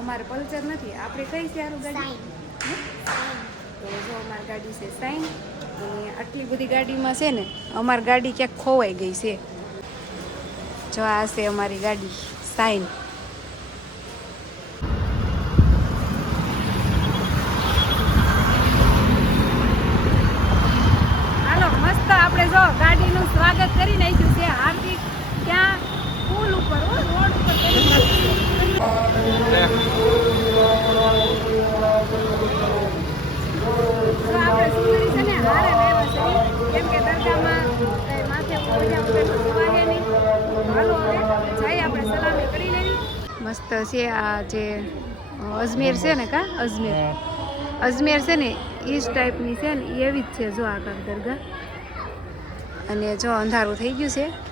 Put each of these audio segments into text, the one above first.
અમારે પલ્ચર નથી. આપણે કઈ સારું ગાડી? તો જો અમારી ગાડી છે સાઈન. અને આટલી બધી ગાડીમાં છે ને અમારી ગાડી ક્યાંક ખોવાઈ ગઈ છે. જો આ છે અમારી ગાડી સાઈન હાલો મસ્ત આપણે જો ગાડીનું સ્વાગત કરી નાખ્યું છે હાર્દિક ત્યાં પુલ ઉપર હો, રોડ ઉપર કરી નાખ્યું છે. તો આપણે સુંદરી છે ને હારે લાવ્યા છે કેમ કે દરગાહમાં કંઈ માથે પૂજા વગરનું જવાય નહીં તો હાલો હવે જઈએ આપણે સલામી કરી લેવી મસ્ત છે આ જે અજમેર છે ને કા? અજમેર. અજમેર છે ને એ જ ટાઈપની છે ને, એવી જ છે જો આ કાંક દરગાહ. અને જો અંધારું થઈ ગયું છે.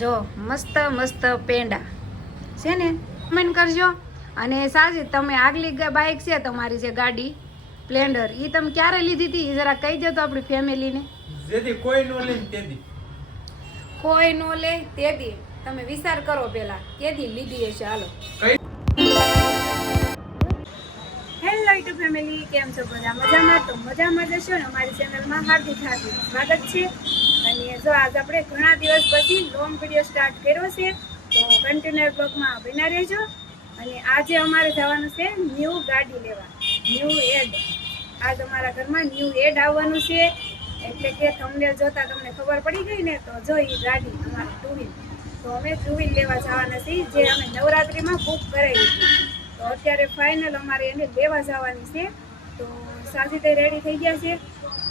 જો મસ્ત મસ્ત પેંડા. છે ને? કમેન્ટ કરજો. અને સાજી તમે આગલી બાઇક છે તમારી જે ગાડી સ્પ્લેન્ડર એ તમે ક્યારે લીધી હતી? જરા કહી દો તો આપણી ફેમિલીને. જેથી કોઈ નો લે તેથી. કોઈ નો લે તેથી. તમે વિચાર કરો પેલા કેદી લીધી હશે. હાલો. હેલો યુટ્યુબ ફેમિલી કેમ છો? બધા મજામાં? તો મજામાં જશો ને અમારી ચેનલમાં હાર્દિક હાર્દિક. સ્વાગત છે. જો આજ આપણે ઘણા દિવસ પછી લોંગ વીડિયો સ્ટાર્ટ કર્યો છે, તો કન્ટેનર બ્લોકમાં બના રહેજો. અને આજે અમારે જવાનું છે ન્યૂ ગાડી લેવા ન્યૂ એડ આજ અમારા ઘરમાં ન્યૂ એડ આવવાનું છે. એટલે કે તમને જોતા તમને ખબર પડી ગઈ ને, તો જો એ ગાડી અમારી ટુ તો અમે ટુ લેવા જવાના છીએ, જે અમે નવરાત્રિમાં બુક કરાવી હતી. તો અત્યારે ફાઇનલ અમારે એને લેવા જવાની છે. તો સાજીતે રેડી થઈ ગયા છે.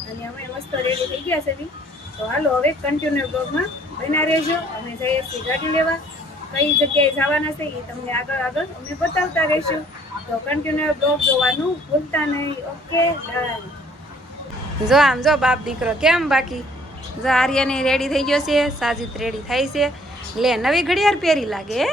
અને અમે મસ્ત રેડી થઈ ગયા છે બી. તો હાલો, હવે કન્ટિન્યુ બ્લોગમાં બના રહેજો. અમે જઈએ છીએ ગાડી લેવા. કઈ જગ્યાએ જવાના છે એ તમને આગળ આગળ અમે બતાવતા રહીશું. તો કન્ટિન્યુ બ્લોગ જોવાનું ભૂલતા નહીં. ઓકે ડન જો આમ જો બાપ દીકરો કેમ બાકી? જો આર્યાને રેડી થઈ ગયો છે સાજીત રેડી થાય છે. લે, નવી ઘડિયાળ પહેરી લાગે, હે.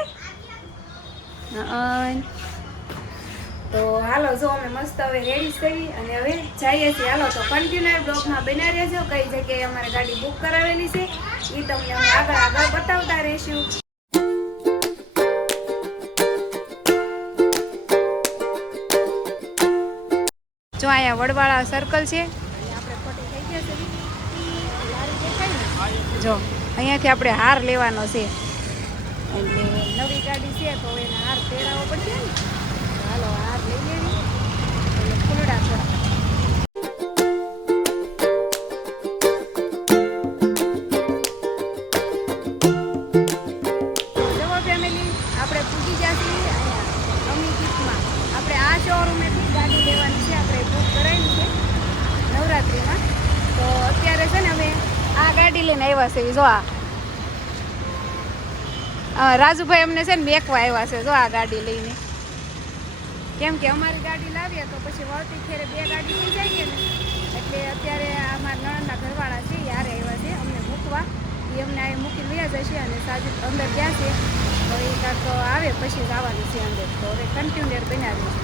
તો હાલો, જો અમે મસ્ત હવે રેડી થઈ અને હવે જઈએ છીએ. હાલો, તો કન્ટિન્યુ બ્લોગમાં બના રહેજો. કઈ જગ્યાએ અમારે ગાડી બુક કરાવેલી છે એ તમને અમે આગળ આગળ બતાવતા રહીશું. જો અહીંયા વડવાળા સર્કલ છે છે. જો, અહીંયાથી આપણે હાર લેવાનો છે. એટલે નવી ગાડી છે, તો એને હાર પહેરાવો પડશે ને. લઈ લેવી આપણે પૂજી જશે અમી ગીતમાં આપણે આ શોરૂમેથી ગાડી લેવાની છે આપણે બુક કરાવી છે નવરાત્રિમાં તો અત્યારે છે ને અમે આ ગાડી લઈને આવ્યા છે જો આ રાજુભાઈ અમને છે ને મેકવા આવ્યા છે જો આ ગાડી લઈને કેમ કે અમારી ગાડી લાવીએ તો પછી વળતી ખેરે બે ગાડી થઈ જાય ને. એટલે અત્યારે અમારા નણંદના ઘરવાળા છે યારે આવ્યા છે અમને મૂકવા. એ અમને આ મૂકી લઈ જશે અને સાજુ અંદર ગયા છે. તો એ કાંક આવે પછી જ આવવાનું છે અંદર. તો હવે કન્ટિન્યુઅર બનાવ્યું છે.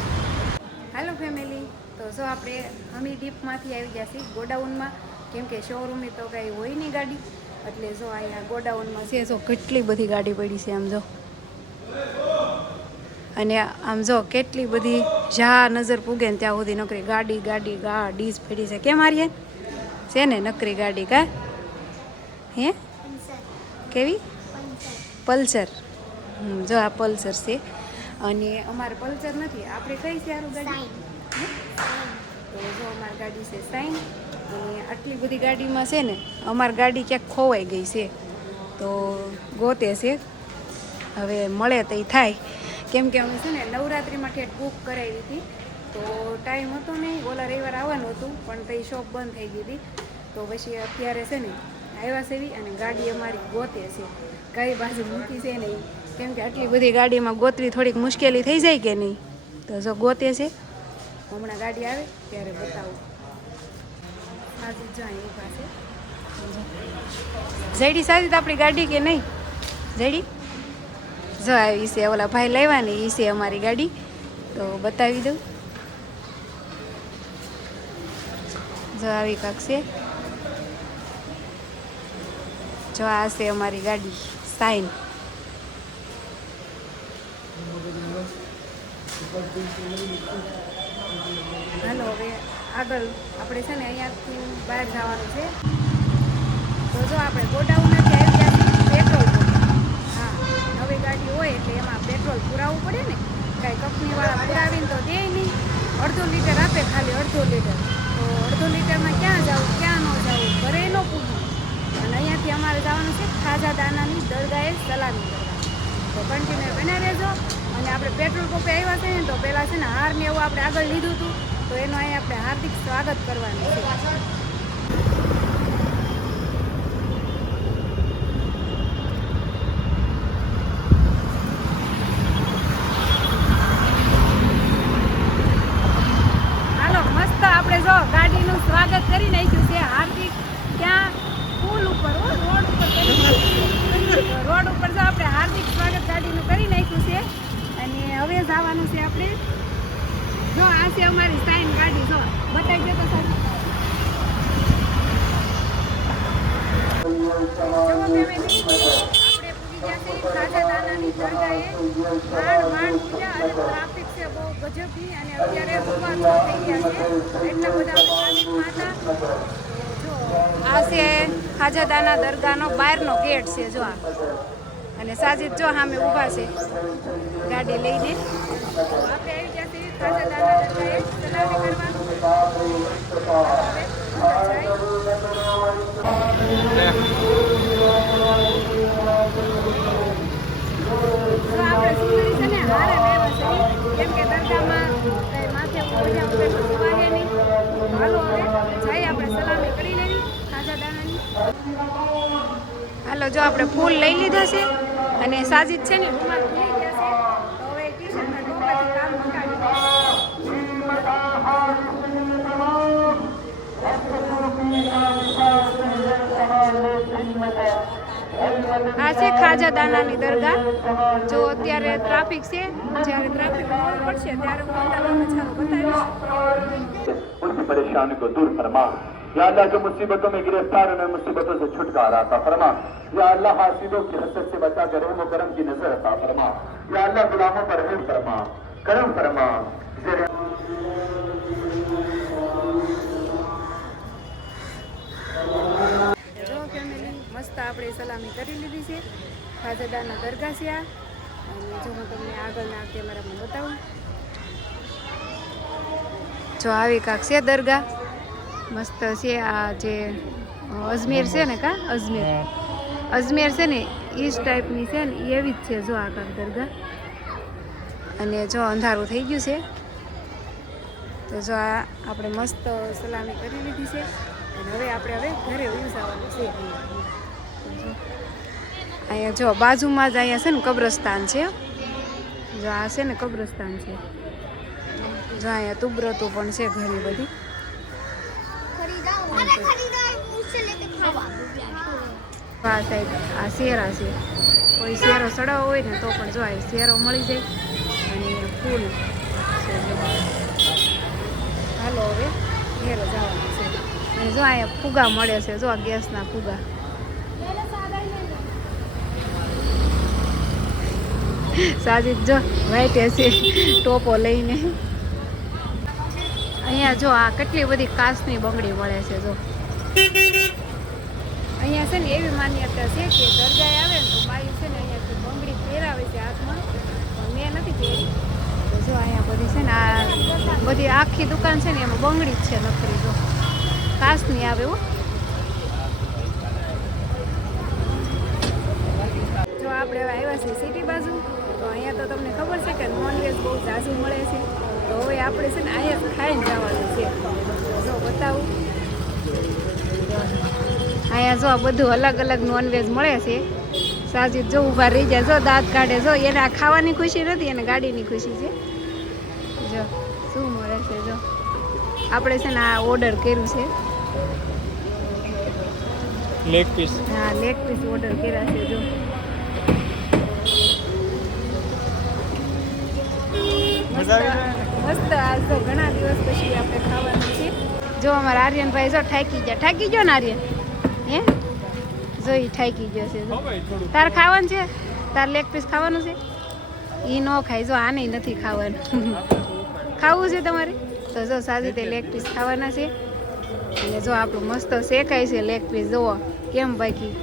હાલો ફેમિલી તો જો આપણે અમી ડીપમાંથી આવી ગયા છીએ ગોડાઉનમાં. કેમ કે શોરૂમે તો કાંઈ હોય નહીં ગાડી. એટલે જો અહીંયા ગોડાઉનમાં છે, જો કેટલી બધી ગાડી પડી છે આમ જો. અને આમ જો કેટલી બધી જા નજર પૂગે ને ત્યાં સુધી નકરી ગાડી ગાડી ગાડી જ પડી છે. કેમ હારીએ? છે ને નકરી ગાડી કા? હે? કેવી? પલ્સર. જો આ પલ્સર છે. અને અમારે પલ્સર નથી. આપણે કઈ સારું ગાડી? તો જો અમારી ગાડી છે સાઈન. અને આટલી બધી ગાડીમાં છે ને અમારી ગાડી ક્યાંક ખોવાઈ ગઈ છે. તો ગોતે છે. હવે મળે તો થાય. કેમ કે અમે છે ને નવરાત્રિમાં ઠેઠ બુક કરાવી હતી. તો ટાઈમ હતો નહીં. ઓલા રવિવાર આવવાનું હતું, પણ તઈ શોપ બંધ થઈ ગઈ હતી. તો પછી અત્યારે છે ને આવ્યા સેવી અને ગાડી અમારી ગોતે છે. કઈ બાજુ મૂકી છે નહીં. કેમ કે આટલી બધી ગાડીમાં ગોતવી થોડીક મુશ્કેલી થઈ જાય કે નહીં? તો જો ગોતે છે. હમણાં ગાડી આવે ત્યારે બતાવું. સાજુ જાય પાસે જયડી સાજી તો આપણી ગાડી કે નહીં? જયડી? જો આવી છે ઓલા ભાઈ લેવાની એ છે અમારી ગાડી. તો બતાવી દઉં. જો આવી કાંક છે. જો આ છે અમારી ગાડી, સાઈન. હાલો, હવે આગળ આપણે છે ને અહીંયાથી બહાર જવાનું છે. તો જો આપણે ગોડાઉનથી આવી ગયા છીએ પેટ્રોલ પંપ હા નવી ગાડી હોય એટલે એમાં પેટ્રોલ પુરાવવું પડે ને કાંઈ કંપનીવાળા પુરાવીને તો દે નહીં અડધો લીટર આપે ખાલી અડધો લીટર તો અડધો લીટરમાં ક્યાં જવું ક્યાં ન જવું ઘરે ન પૂછવું અને અહીંયાથી અમારે જવાનું છે ખાજા દાનાની દરગાહે સલામી કરવા તો કન્ટિન્યુ બના રહેજો અને પેટ્રોલ આવ્યા છે ને, તો પહેલાં છે ને હાર ને એવું આપણે આગળ લીધું હતું. તો એનું અહીં આપણે હાર્દિક સ્વાગત કરવાનું છે હાલો મસ્ત આપણે જો ગાડીનું સ્વાગત કરી નાખ્યું છે હાર્દિક ત્યાં પુલ ઉપર હો, રોડ ઉપર કરી નાખ્યું. રોડ ઉપર જો આપણે હાર્દિક સ્વાગત ગાડીનું કરી નાખ્યું છે અને હવે જવાનું છે આપણે જો આ છે અમારી સાઈન ગાડી જો બતાવી દે તો સાહેબ જો family, આપણે પૂરી ગયા છે ખાજા દાનાની દરગાહે માંડ માંડ પૂજા અને ટ્રાફિક છે બહુ ગજબની અને અત્યારે સવાર છ થઈ અમારી છે એટલા બધા બતાવી હતા જો આ છે ખાજાદાના દરગાહનો બહારનો ગેટ છે જો આ. અને સાજીદ જો સામે ઊભા છે. ગાડી લઈને તો આપણે આવી ગયા હાલો જો આપણે ફૂલ લઈ લીધા છે અને સાજીદ છે ને તો હવે ટી શર્ટના ટોપાથી કામ આ છે ખાજા દાનાની દરગાહ જો અત્યારે ટ્રાફિક છે જ્યારે ટ્રાફિક મોડ પડશે ત્યારે હું તમને નજારો બતાવીશ उनकी परेशानी को दूर फरमा या अल्लाह जो मुसीबतों में गिरफ्तार उन्हें मुसीबतों से छुटकारा अता फरमा या अल्लाह हासिदों की हसरत से बचा कर रहम करम की नजर अता फरमा या अल्लाह गुलामों पर रहम फरमा करम फरमा આપણે સલામી કરી લીધી છે. છે આ. અને જો હું તમને આગળના કેમેરામાં બતાવું. જો આવી કાંક છે દરગાહ. મસ્ત છે આ જે અજમેર છે ને કા? અજમેર. અજમેર છે ને એ જ ટાઈપની છે ને એવી જ છે જો આ કાંક દરગાહ. અને જો અંધારું થઈ ગયું છે. તો જો આ આપણે મસ્ત સલામી કરી લીધી છે. અને હવે આપણે હવે ઘરે જવાનું છે. અહીંયા જો, બાજુમાં જ અહીંયા છે ને કબ્રસ્તાન છે. જો આ છે ને કબ્રસ્તાન છે. જો અહીંયા તુબ્રતો પણ છે ઘણી બધી. આ સાહેબ આ શેરા છે. કોઈ શેરો સડાવો હોય ને તો પણ જો આ શેરો મળી જાય. અને ફૂલ હાલો હવે, ઘેર જવાનું છે. અને જો અહીંયા ફુગા મળે છે, જો આ ગેસના ફુગા. સાજીદ, જો વાઈટ એસી ટોપો લઈને. અહીંયા જો આ કેટલી બધી કાચની બંગડી મળે છે, જો. અહીંયા છે ને એવી માન્યતા છે કે દરગાહ આવે ને તો બાઈ છે ને અહીંયાથી બંગડી પહેરાવે છે હાથમાં. પણ મેં નથી પહેરી. તો જો અહીંયા બધી છે ને આ બધી આખી દુકાન છે ને એમાં બંગડી જ છે નકરી, જો. કાચની આવે હો. આપણે આવ્યા છીએ સિટી બાજુ. અહીંયા તો તમને ખબર છે કે નોનવેજ બહુ ઝાઝું મળે છે. તો હવે આપણે છે ને અહીંયા ખાઈને જવાનું છે. જો બતાવું. અહીંયા જો આ બધું અલગ અલગ નોનવેજ મળે છે. સાજી જો ઊભા રહી જાય જો દાંત કાઢે જો એને આ ખાવાની ખુશી નથી એને ગાડીની ખુશી છે. જો શું મળે છે જો. આપણે છે ને આ ઓર્ડર કર્યું છે. લેગ પીસ હા લેગ પીસ ઓર્ડર કર્યા છે જો. મસ્ત. આજ તો ઘણા દિવસ પછી આપણે ખાવાનું છે. જો અમારા આર્યનભાઈ જો ઠાકી ગયા. ઠાકી ગયો ને આર્યન? હે? જોઈ ઈ ઠાકી ગયો છે. તાર ખાવાનું છે? તાર લેગ પીસ ખાવાનું છે? ઈ ન ખાય. જો આને નથી ખાવાનું. ખાવું છે તમારે? તો જો સાજી તે લેગ પીસ ખાવાના છે. અને જો આપણું મસ્ત શેકાય છે લેગ પીસ જુઓ કેમ બાકી?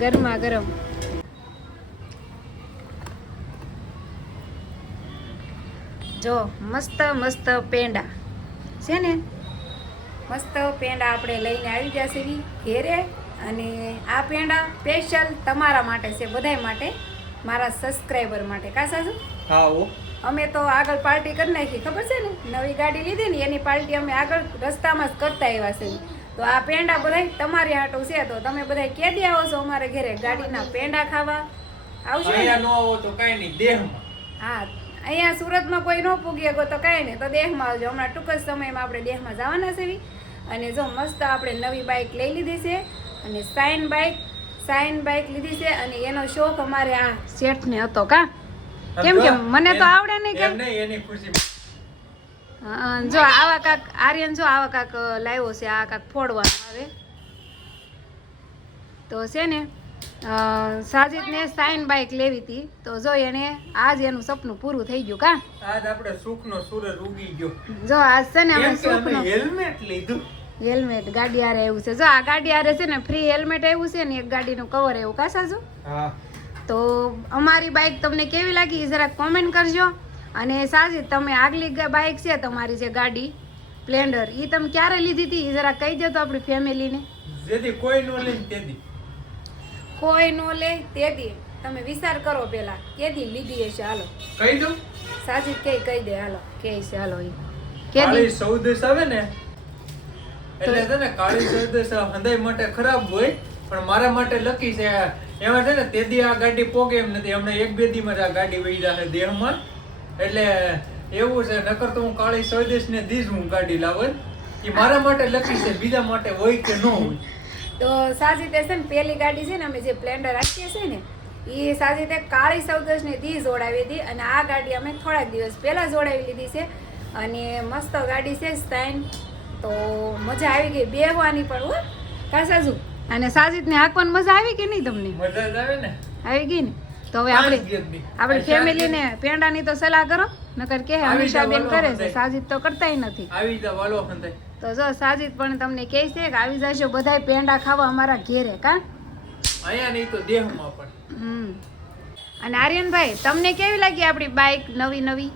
ગરમા ગરમ. જો મસ્ત મસ્ત પેંડા. છે ને? મસ્ત પેંડા આપણે લઈને આવી ગયા છે ઘેરે અને આ પેંડા સ્પેશિયલ તમારા માટે છે બધાય માટે મારા સબસ્ક્રાઈબર માટે. કા સાસુ? હા ઓ અમે તો આગળ પાર્ટી કરી નાખી ખબર છે ને? નવી ગાડી લીધી ને એની પાર્ટી અમે આગળ રસ્તામાં જ કરતા આવ્યા છે તો આ પેંડા બધાય તમારી આટો છે તો તમે બધાય દે આવો છો અમારે ઘરે ગાડીના પેંડા ખાવા. આવશો હા અહીંયા સુરતમાં કોઈ ન પૂગી શકો તો કાંઈ નહીં. તો દેહમાં આવજો. હમણાં ટૂંક જ સમયમાં આપણે દેહમાં જવાના છે અને જો મસ્ત આપણે નવી બાઇક લઈ લીધી છે અને સાઇન બાઇક સાઇન બાઇક લીધી છે અને એનો શોખ અમારે આ શેઠને હતો કા? કેમ કેમ? મને તો આવડે નહીં કેમ? એની ખુશી. જો આવા કાક આર્યન જો આવા કાક લાવ્યો છે આ કાક ફોડવાનો આવે. તો છે ને સાજિદને સાઇન બાઇક લેવી હતી. તો જો એને આજ એનું સપનું પૂરું થઈ ગયું કા? આજ આપણે સુખનો સૂરજ ઉગી ગયો. જો આજ છે ને અમે સુખનો હેલ્મેટ લીધું. હેલ્મેટ ગાડી આરે એવું છે. જો આ ગાડી આરે છે ને ફ્રી હેલ્મેટ આવ્યું છે ને એક ગાડીનું કવર એવું કા સાજુ? હા. તો અમારી બાઇક તમને કેવી લાગી એ જરાક કોમેન્ટ કરજો. અને સાજી તમે આગલી બાઇક છે તમારી જે ગાડી સ્પ્લેન્ડર એ તમે ક્યારે લીધી હતી? એ જરા કહી દો તો આપણી ફેમિલીને જેથી કોઈ નો લઈને તેથી. કોઈ નો લે તેથી તમે વિચાર કરો પેલા કેદી લીધી હશે હાલો. કહી દઉં? સાજી કે કહી દે હાલો. કે છે હાલો એ કાળી કેદી સૌદેશ આવે ને એટલે છે ને કાળી સૌદેશ હંદાઈ માટે ખરાબ હોય પણ મારા માટે લકી છે. એમાં છે ને તેદી આ ગાડી પોગે એમ નથી. હમણાં એક બે દીમાં જ આ ગાડી વહી જશે દેહમાં. એટલે એવું છે નકર તો હું કાળી સૌદેશ ને દીજ હું ગાડી લાવત. એ મારા માટે લકી છે બીજા માટે હોય કે ન હોય. તો સાજીતે છે ને પહેલી ગાડી છે ને અમે જે પ્લેન્ડર રાખીએ છીએ ને એ સાજી તે કાળી સૌદશ ને દી જોડાવી હતી અને આ ગાડી અમે થોડાક દિવસ પહેલાં જોડાવી લીધી છે. અને મસ્ત ગાડી છે સ્ટાઇન તો મજા આવી ગઈ બેહવાની પણ હો. કા સાજુ? અને સાજીદને હાંકવાની મજા આવી કે નહીં તમને? મજા જ આવે ને. આવી ગઈ ને? તો હવે આપણે આપણી ફેમિલીને પેંડાની તો સલાહ કરો. નકર કે બેન કરે છે હશે. તો કરતાય નથી. આવી જા વાલો તો જો સાજિદ પણ તમને કહે છે કે આવી જશો બધાય પેંડા ખાવા અમારા ઘેરે કા? અહીંયા નહીં તો દેહમાં પણ. હમ. અને આર્યનભાઈ તમને કેવી લાગી આપણી બાઇક નવી નવી?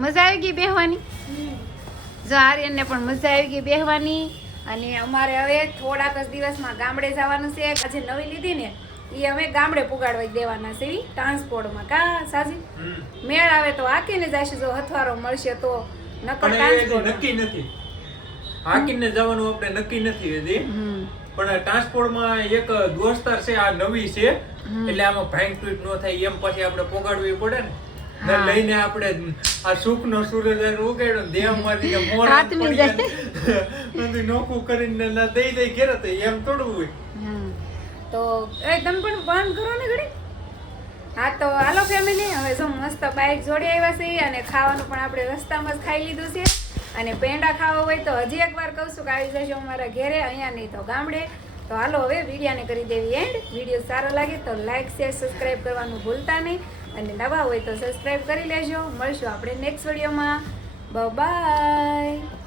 મજા આવી ગઈ બેહવાની? જો આર્યનને પણ મજા આવી ગઈ બેહવાની. અને અમારે હવે થોડાક જ દિવસમાં ગામડે જવાનું છે. આજે નવી લીધી ને એ અમે ગામડે પુગાડવા દેવાના છે ટ્રાન્સપોર્ટમાં. કા સાજી મેળ આવે તો હાકીને જશે જો હથવારો મળશે તો. નકર નક્કી નથી. હાકીને જવાનું આપણે નક્કી નથી હજી. પણ ટ્રાન્સપોર્ટમાં એક દોસ્તાર છે આ નવી છે. એટલે આમાં ભાંગ તૂટ ન થાય એમ પછી આપણે પોગાડવી પડે ને. લઈને આપણે આ સુખ નો સૂરજ ઉગાડ્યો દેહમાંથી મોર નોખું કરીને ના દઈ દઈ ઘેરે એમ તોડવું હોય. તો એ તમે પણ બંધ કરો ને ઘડી. હા તો હાલો ફેમિલી હવે જો મસ્ત બાઇક જોડી આવ્યા છે અને ખાવાનું પણ આપણે રસ્તામાં જ ખાઈ લીધું છે. અને પેંડા ખાવા હોય તો હજી એકવાર કહું છું કે આવી જશો અમારા ઘેરે, અહીંયા નહીં તો ગામડે. તો હાલો હવે વિડીયાને કરી દેવી એન્ડ વીડિયો સારો લાગે તો લાઇક શેર સબસ્ક્રાઈબ કરવાનું ભૂલતા નહીં. અને નવા હોય તો સબસ્ક્રાઈબ કરી લેજો. મળશું આપણે નેક્સ્ટ વિડીયોમાં. બાય